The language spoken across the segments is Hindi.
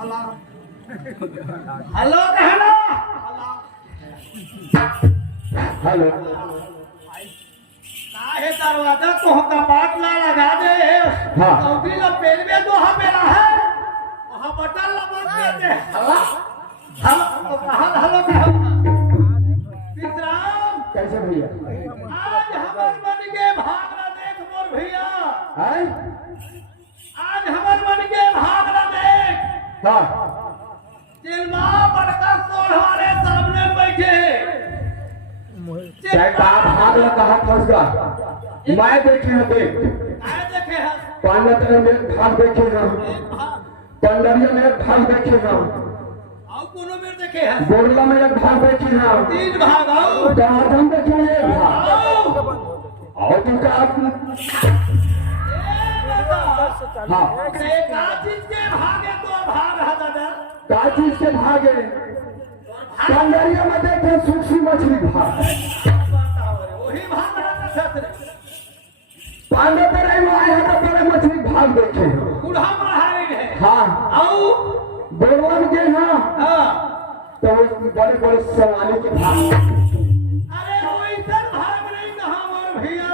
हेलो कहना हेलो काहे दरवाजा को कपाट ला लगा दे। हाँ। सऊदी ला पेलवे दो मेरा है वहां बटन लगा दे। हेलो हेलो हेलो विश्राम कैसे भैया? आज हमर मन के भागना देख मोर भैया। हैं? आज हमर मन के भागना देख। हाँ चिल्मा बड़का सोल हमारे सामने बैठे। चाहे कहा भाग ल कहा फंस गया। मैं देखे हैं देख काहे देखे हैं पांडव में एक भाग देखे हैं, पंडरिया में एक भाग देखे हैं, आओ कोनो में देखे हैं बोरला में एक भाग देखे हैं, 3 भाग आओ गार्डन देखे हैं एक भाग। आओ और तुम का हाँ का चीज के भागे तो भाग है दादा। का चीज के भागे? पंडरिया में देखे सूखी मछली भाग, वही भाग रहा छत्र पांडव तेरे में आए हैं तो बड़े मछली भाग देखे हैं। बूढ़ा महाराज है। हाँ आओ बोरवन के हाँ हां तो बड़े बड़े सवाली के भाग। अरे वैसा भाग नहीं कहां मोर भैया।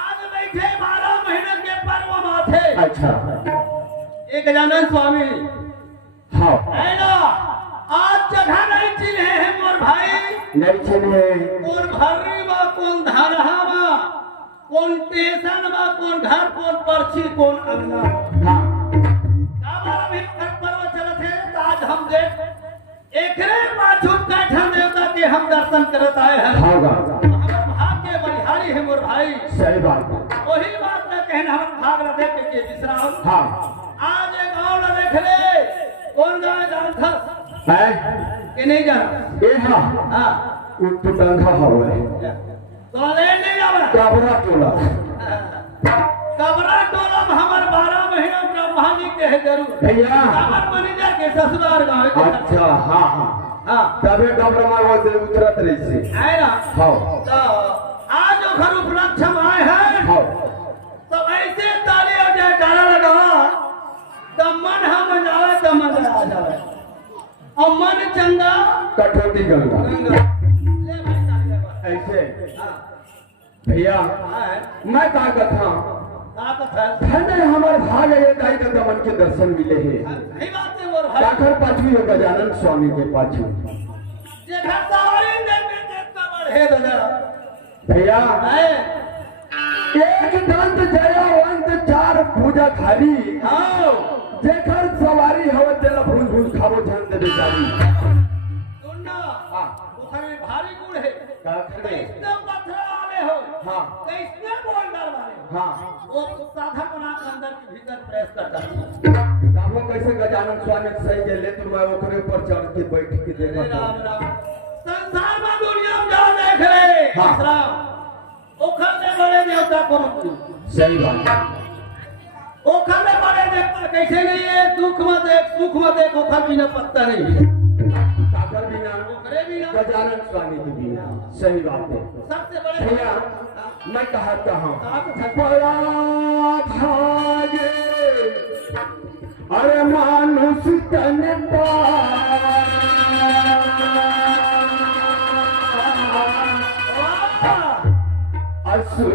आज बैठे 12 महीने के पर्व माथे। अच्छा एक गजानन स्वामी हाँ है ना। आज जगह नहीं चिन्हे है मोर भाई। नहीं चलिए कौन भर्री बा कौन धरहा बा कौन स्टेशन बा कौन घर कौन पर्ची कौन अंगना। हाँ हमारा भी पर्व चलत है तो आज हम देख एकरे पाछू कैठा देवता के हम दर्शन करत आए हैं। होगा हमार भाग्य बलिहारी है मोर भाई। सही बात है। वही बात न कहना हम भाग न देख के विश्राम। हाँ आज एक गाँव न देख ले कौन गाँव जानता है कि नहीं जाना। ये हाँ हाँ तो डंगा हवा है तो ले नहीं जाना। काबरा टोला कबरा टोला में हमार 12 महीना ब्रह्मा जी के है जरूर भैया। हमार मैनेजर के ससुराल गाँव है। अच्छा हाँ हाँ हाँ तबे डबरा मार वो से उतरत रही से है ना। हाँ तो आज जो घर उपलक्ष्य में आए हैं हाँ तो ऐसे ताली और जयकारा लगावा तो मन हम जावे तो मजा आ जावे और मन चंगा कठोती गंगा गंगा। ले भाई ताली लगवा। ऐसे हाँ भैया हाँ मैं का कथा ताकत है। धन्य हमारे भाग ये दाई का दमन के दर्शन मिले हैं। सही बात है मोर भाई। जाकर पाछू है गजानन स्वामी के पाछू। जे घर सवारी देख का बढ़े दादा भैया है। एक दंत जयवंत 4 भुजा खाली आओ जेकर सवारी हवे तेला भूल भूल खाबो जान दे बेचारी। सुनना हाँ उखर में भारी गुड़ है। का खड़े कैसे पत्थर वाले हो हाँ कैसे बोल डाल वाले हो। हाँ वो साधा बना के अंदर के भीतर प्रेस करता है। काबो कैसे गजानन स्वामी सही के ले तुम ओकरे ऊपर चढ़ के बैठ के देखा राम राम संसार में दुनिया में जाओ देख ले। हाँ। राम ओखर में बड़े देवता कौन। सही बात ओखर में बड़े देवता कैसे नहीं है। सुख मत देख ओखर बिना पत्ता नहीं है। काकर बिना ओखरे बिना गजानन स्वामी के बिना सही बात है। सबसे बड़े भैया मैं कहा हूँ आप बड़ा भागे अरे मानुष तन असुर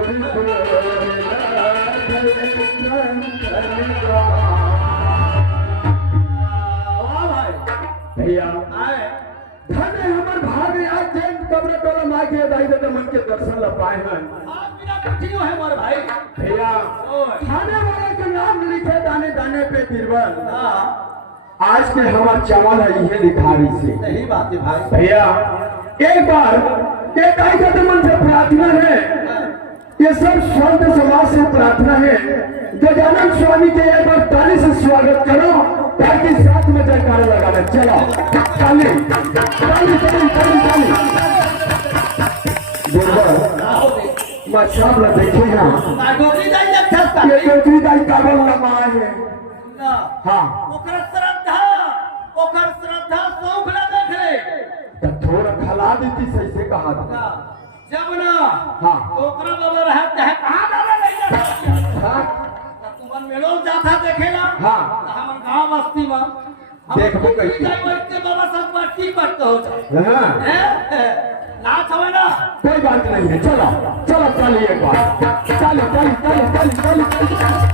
भैया धन्य हमर भाग आज जैन कब्र टोला माँ के दाई दे मन के दर्शन ला पाए हैं। आप बिना कुछियो है मोर भाई। भैया खाने वाले के नाम लिखे दाने दाने पे बीरबल। हाँ आज के हमार चावल है ये लिखारी से। सही बात है भाई। भैया एक बार ये दाई दे मन से प्रार्थना है, ये सब स्वर्ग समाज से प्रार्थना है। गजानन स्वामी के एक बार ताली से स्वागत करो ताकि साथ में जयकारा लगाना। चलो ताली ताली ताली ताली ताली। बीरबल मैं सब लोग देखे ना डोरी दाई अच्छा ये डोरी दाई काबल लगा है। हाँ ओकर श्रद्धा सौख ना देख ले। तो थोड़ा खला देती सही से कहा था। जब ना हाँ ओकरा बाबा रहत है कहां डाले नहीं जा। हाँ तू मन मेलो जाता देखेला हाँ। हमर गांव बस्ती में देखबो कहीं। बच्चे बाबा सब पार्टी करते हो जाए हाँ। नाच हवे ना कोई बात नहीं है, चलो चलो चलिए एक बार, चलो चलो चलो चलो चलो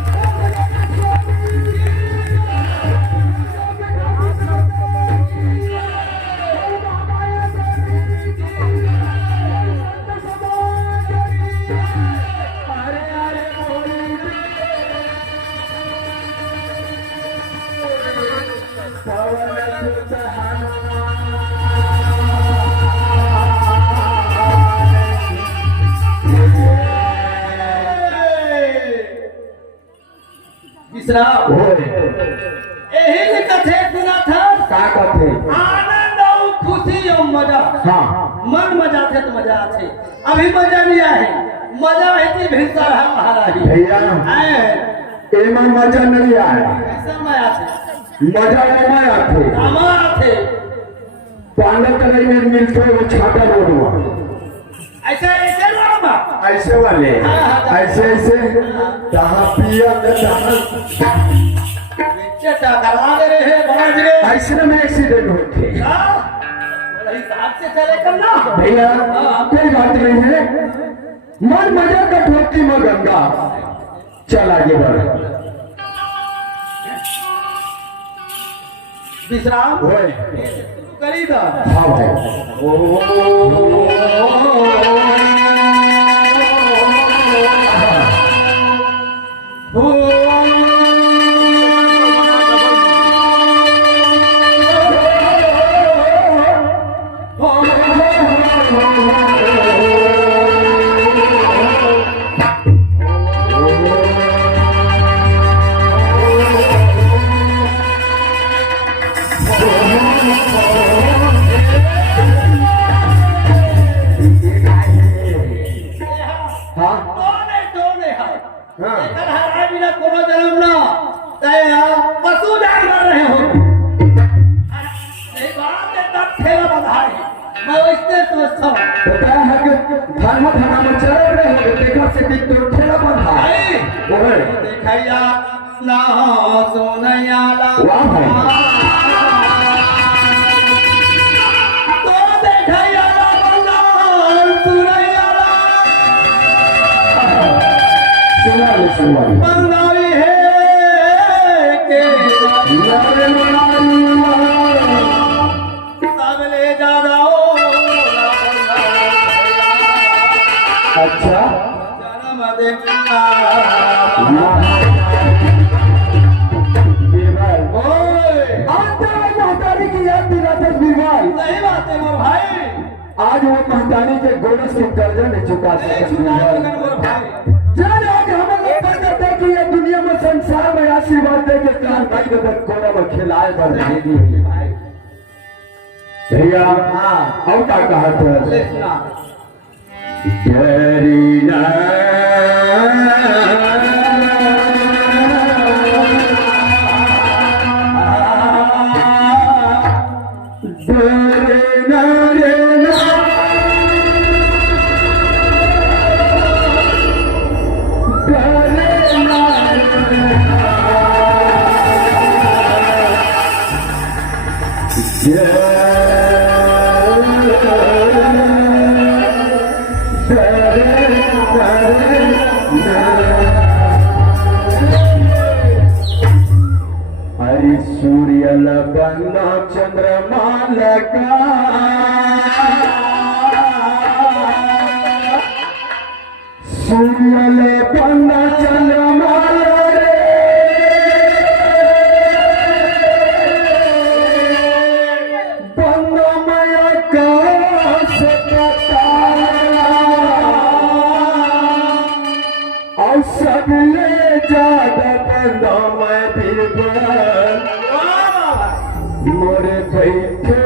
विश्राम यही कथे सुना था का कहते आनंद और खुशी और मजा हाँ मन मजा थे तो मजा थे अभी मजा नहीं आए मजा है कि भिंसा है महाराज भैया आए एमा मजा नहीं आया, ऐसा मजा थे मजा एमा आते हमारा थे पांडव तलाई में मिलते वो छाता रोडवा ऐसे ऐसे रामा ऐसे वाले ऐसे ऐसे जहाँ पिया चटा करा दे रहे हैं बांध रे ऐसे में एक्सीडेंट होते हिसाब से चले करना भैया कोई बात नहीं है, मन मजा का ठोकी में गंगा, चल आगे बढ़ विश्राम होए करी दा हाँ भाई पशु जानवर रहे हो मैं वैसे सोचता हूँ बताया है कि धर्म धर्म में चल रहे हो देखा से कि तो ठेला बंधा ओए देखैया ना सोनैया वाह भाई तो देखैया ना बंदा सुनैया सुना बंदावी है के सब ले जा रहा अच्छा जन्म देवता बीरबल ओए आता महतारी की याद दिलाता बीरबल सही बात है मोर भाई आज वो महतारी के गोरस के कर्जा नहीं चुका नहीं सके चुका बीरबल। सके मोर भाई जान आज हम लोग करते हैं कि ये दुनिया में संसार में आशीर्वाद दे के चार भाई के तक कोना में खिलाए पर दे दी भैया हाँ अब क्या कहा था ले सुना तेरी ना हरि सूर्य बन्ना चंद्रमा लगा सूर्य बन्ना चंद्रमा सब ले जादा बंदा मैं बीरबल मोरे बैठे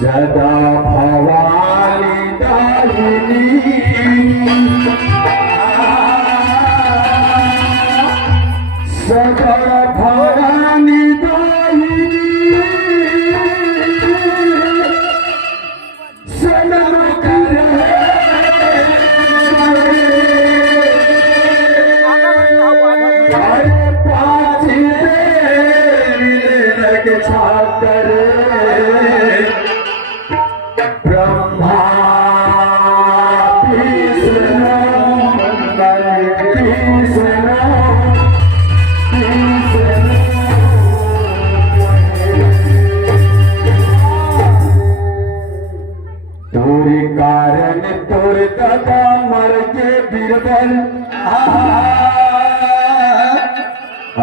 सदा भवानी दाहिनी सदा भवानी दाहिनी सदा कारण तोर दादा मर के बीरबल,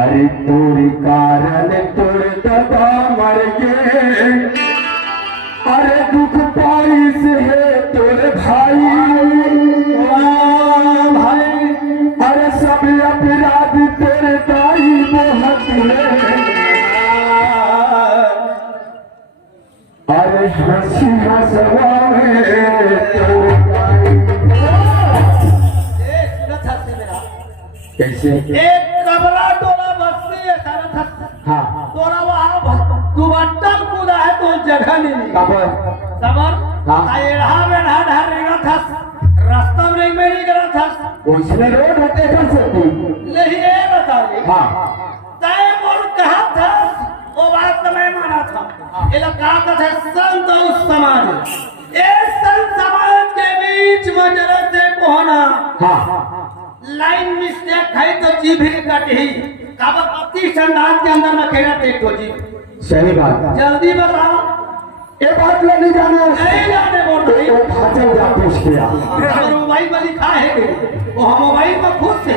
अरे तोर कारण तोर दादा मर के, अरे दुख पाइस है तोर भाई, भाई अरे सब अपराध तेरे दाई बहुत है, अरे हंसी हंसवाए तोरे दाई। कैसे एक कबरा टोला बस्ती है सारा था। हाँ तोरा वहाँ तू बट्टल कूदा है तो जगह नहीं मिली। कबर कबर हाँ। एड़ा बेड़ा ढारेगा था रास्ता में नहीं करा था उसने रोड होते कर सकती नहीं ये बताइए हाँ तय मोर कहा था वो बात तो मैं माना था ये लोग कहा था संत और समाज ये संत समाज के बीच में जरा से कोहना हाँ लाइन मिस्टेक है तो जीभ ही कटी काबत अति संदान के अंदर में खेला टेक तो जीभ सही बात जल्दी बताओ ये बात मैं नहीं जाने नहीं जाने बोल रही वो भाजन जा पूछ किया अगर मोबाइल में लिखा है वो हम मोबाइल में खुद से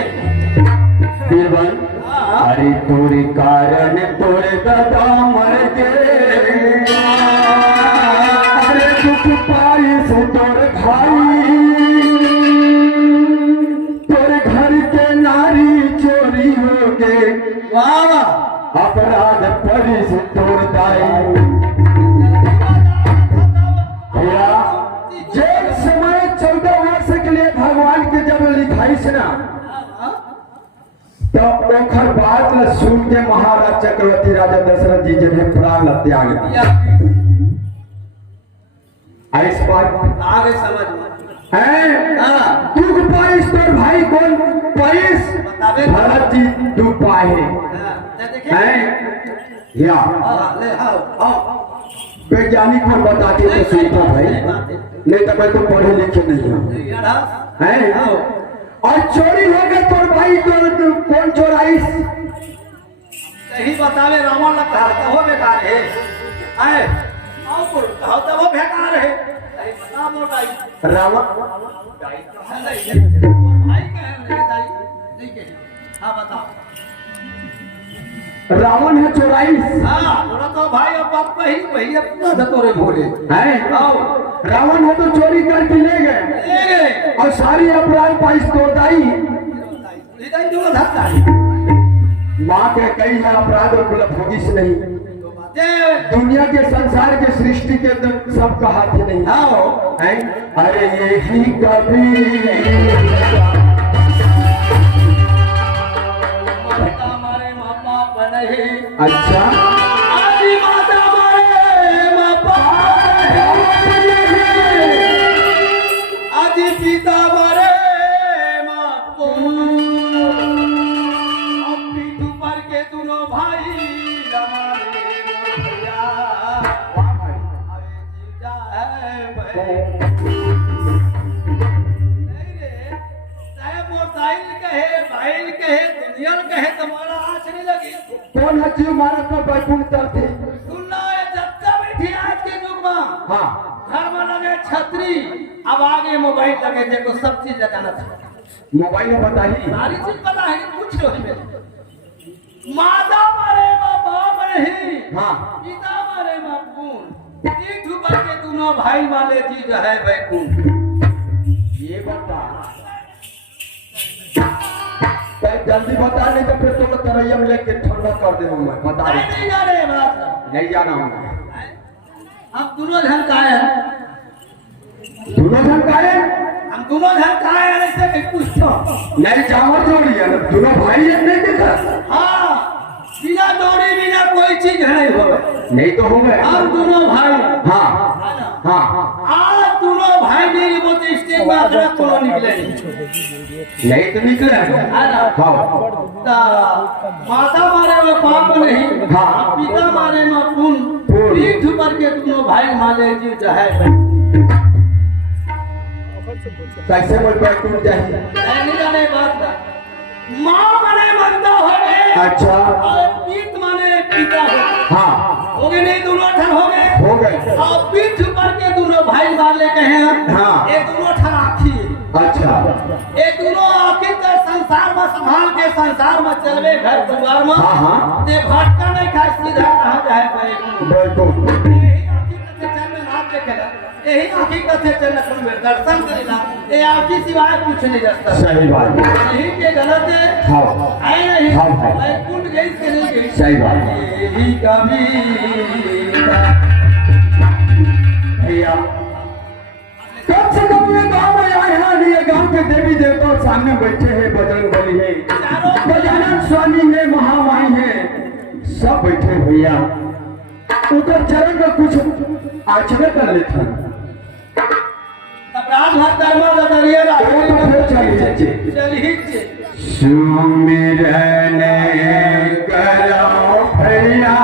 बीरबल अरे तोरे कारण तोरे दादा मर गए, अरे दुख पाई से तोरे भाई, तोरे घर के नारी चोरी हो गए, वाह अपराध परी से तोड़ दाई। जेल समय 14 वर्ष के लिए भगवान के जब लिखाई से ना तो ओखर बात ल सुन के महाराज चक्रवर्ती राजा दशरथ जी जब प्राण ल त्याग दिया। इस बात आगे समझ है दुख पाइस तोर भाई कौन पाइस बतावे भरत जी तू पाए देखिए हैं या ले आओ वैज्ञानिक को बताते तो सुनता भाई नहीं तो मैं तो पढ़े लिखे नहीं हूँ हैं और चोरी हो गए तोर भाई तोर कौन चोराई सही बतावे रावण लगता है वो बेकार है आए आओ बोल आओ तो वो बेकार है सही बता बोल भाई रावण भाई कह रहे दाई ठीक है हां बताओ रावण है चोराई हां थोड़ा तो भाई अब बाप वही अपना धतोरे भोले हैं आओ रावण है तो चोरी करके ले गए ले गए और सारी अपराध पाइस तोड़ाई इधर जो धक्का माँ के कई है अपराध और बोला भोगिस नहीं दे दुनिया के संसार के सृष्टि के सब का हाथ नहीं आओ हैं अरे यही कभी हमारे माँ बाप बने अच्छा आदि माता हमारे माँ बाप आदि पिता हमारे माँ पीठ पर के दोनों भाई हमारे भैया अरे जीजा है भाई भाई कहे दुनिया कहे तुम्हारा आँच नहीं लगी कौन है जीव मारा तो बैकुंठ तरते सुनना है जत्ता बैठी आज के युग में हाँ घर में लगे छतरी अब आगे मोबाइल लगे देखो सब चीज लगाना था मोबाइल में बताइए सारी चीज पता है कुछ माता मारे माँ बाप नहीं हाँ पिता मारे माँ कौन पीठ ऊपर के दोनों भाई वाले चीज है बैकुंठ ये बता जल्दी बता नहीं तो फिर तुम तरैया में लेके ठंडा कर दे मैं बता नहीं जाने बात नहीं जाना हूँ हम दोनों धन का है दोनों जन का है हम दोनों धन का है ऐसे कहीं पूछो नहीं चावल जोड़ी है दोनों भाई है नहीं देखा हाँ बिना जोड़ी बिना कोई चीज नहीं हो नहीं तो हो गए हम दोनों भाई हाँ हाँ आज दोनों भाई मेरी वो तो स्टेज में आकर दोनों निकले नहीं तो निकले हाँ माता मारे वो पाप नहीं हाँ। पिता मारे माँ पुन पुन। पीठ पर के दोनों भाई माले जी चाहे कैसे मैं बैकुंठ चाहिए नहीं जाने बात माँ माने बनता हो गए अच्छा और पीठ माने पिता हो हाँ गए नहीं दोनों ठन हो गए हो गए और पीठ पर के दोनों भाई बार लेके हैं हाँ। ये दोनों ठराखी अच्छा ये दोनों आखिर तक संसार में संभाल के संसार में चलवे घर परिवार में हाँ, हाँ। ते भटका नहीं खाए सीधा कहा जाए पाए बिल्कुल यही हकीकत है चलना कुल में दर्शन करेला ये आपकी सिवाय कुछ नहीं जाता सही बात यही के गलत है हाँ आए नहीं हाँ, हाँ। मैं कुंड गई के नहीं गई सही बात यही कभी भैया कम से कम ये गांव में आए हैं ये गांव के देवी देवता सामने बैठे हैं बजरंग बली है गजानन स्वामी है महामाई है सब बैठे भैया उनका चरण में कुछ आचरण कर लेते हैं रात भर धर्म दरिया चलिए सुमिरन करो भैया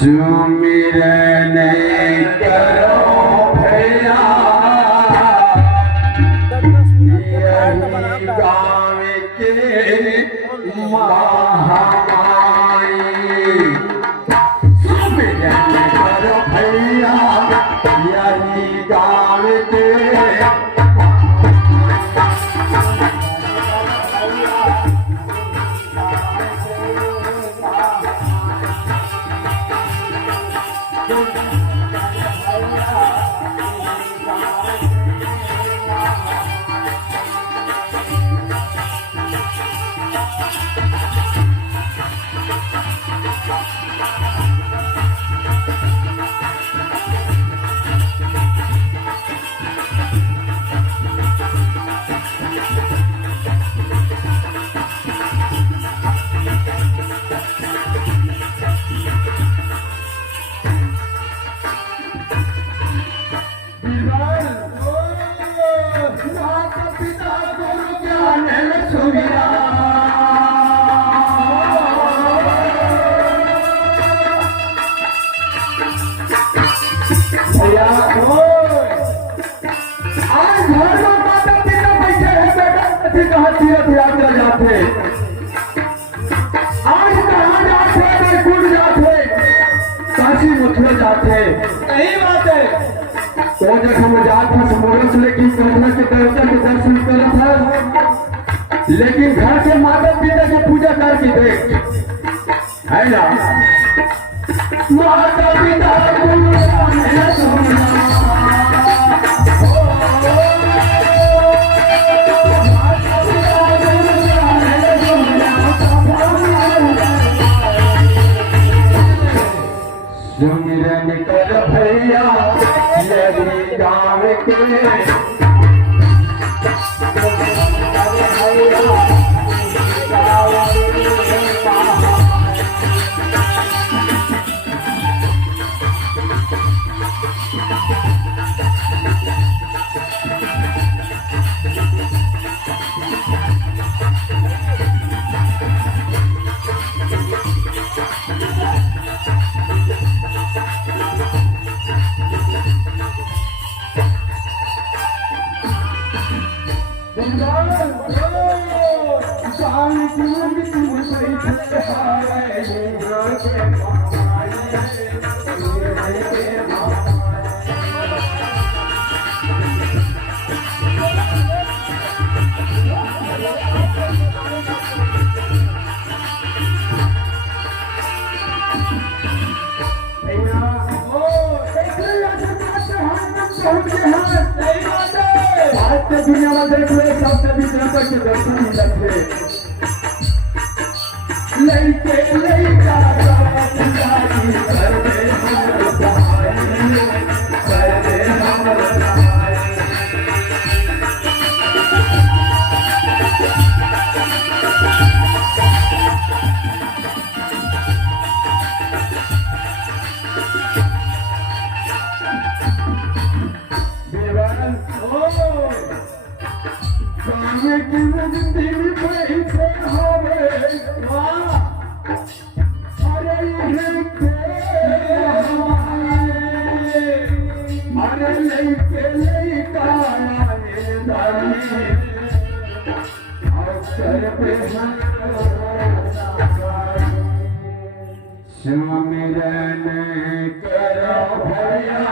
सुमिरन करो भैया यही गाँव के महामाई सुमिरन करो भैया यही गाँव के तीर्थ यात्रा जाते आज कहाँ जाते बैकुंठ जाते काशी मथुरा जाते सही बात है वो जब हम जाते समोरस लेकिन कृष्ण के देवता के दर्शन कर था लेकिन घर के माता पिता की पूजा करके देख है ना माता पिता सुमिरन कर भैया यही गाँव के दुनिया में देख ले सब देवी देवता के दर्शन मिलते लइके लइका सुमिरन करो भैया